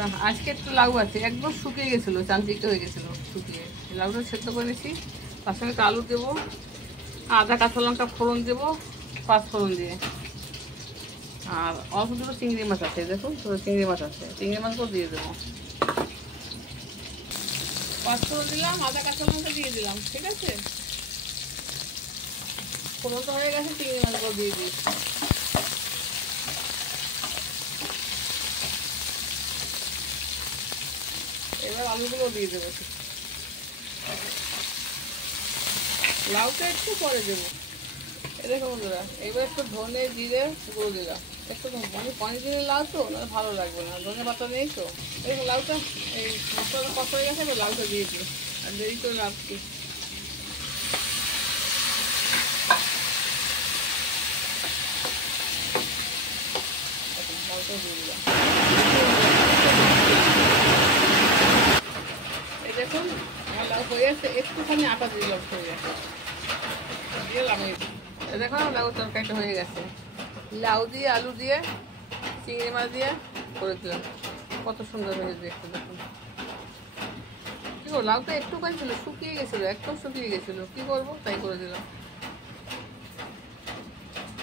বন্ধুরা আজকে একটু লাউ আছে, একদম শুকিয়ে গেছিলো, চাঞ্চিক্য হয়ে গেছিলো শুকিয়ে। লাউটা সেদ্ধ করে নিয়েছি, তার সঙ্গে একটু আলু দেবো, আদা কাঁচা লঙ্কা ফোড়ন দেবো, 5 ফোড়ন দিয়ে। আর অল্প দুটো চিংড়ি মাছ আছে, দেখুন দুটো চিংড়ি মাছ আছে, চিংড়ি মাছগুলো দিয়ে দেবো। 5 ফোড়ন দিলাম, আদা কাঁচা লঙ্কা দিয়ে দিলাম, ঠিক আছে। ফোড়নটা হয়ে গেছে, চিংড়ি মাছগুলো দিয়ে দিই। এবার আলুগুলো দিয়ে দেবো, লাউটা একটু পরে দেবো। দেখো বন্ধুরা, এবার একটু ধনে জিরে গুঁড়ো দিলাম, একটু মানে 5 দিনের লাউ তো না ভালো লাগবে না, ধনে পাতা নেই তো। দেখো লাউটা এই মশলাটা কষা হয়ে গেছে, এবার লাউটা দিয়ে দিই, আর দেরি করে লাভ কি। লাউটা দিয়ে দিলাম, এই দেখুন আমার লাউ হয়ে গেছে, একটুখানি আটা দিয়ে লাউ হয়ে গেছে, দিয়ে লাগাই। দেখো লাউ তরকারিটা হয়ে গেছে, লাউ দিয়ে আলু দিয়ে চিংড়ি মাছ দিয়ে করে দিলাম, কত সুন্দর হয়েছে দেখতে। দেখুন কি করবো, লাউটা একটুখানি ছিল, শুকিয়ে গেছিলো, একদম শুকিয়ে গেছিলো, কি করবো তাই করে দিলাম।